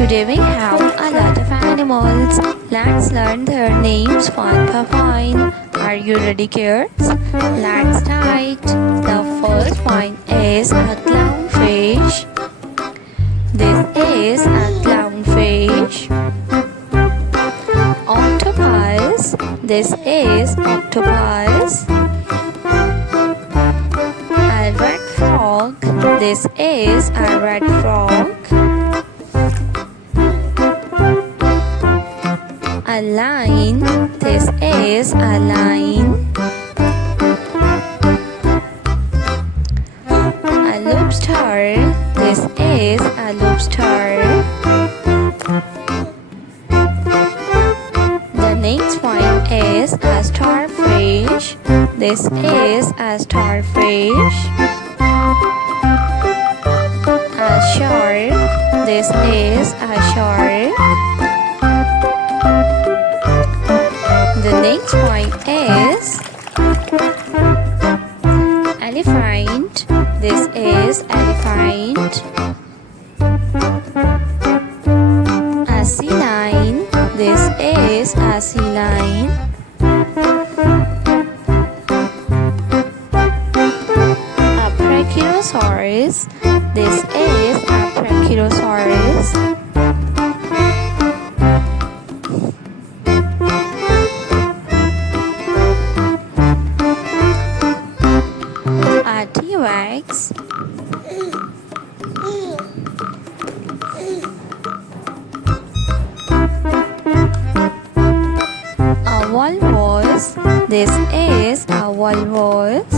Today we have a lot of animals. Let's learn their names one by one. Are you ready, kids? Let's start. The first one is a clownfish. This is a clownfish. Octopus. This is octopus. A red frog. This is a red frog. A lion. This is a lion. A lobster. This is a lobster. The next one is a starfish. This is a starfish. A shark. This is a shark. The next one is elephant. This is elephant. A sea lion. This is a sea lion. A brachiosaurus. This is a brachiosaurus. A T-Rex. A walrus. This is a walrus.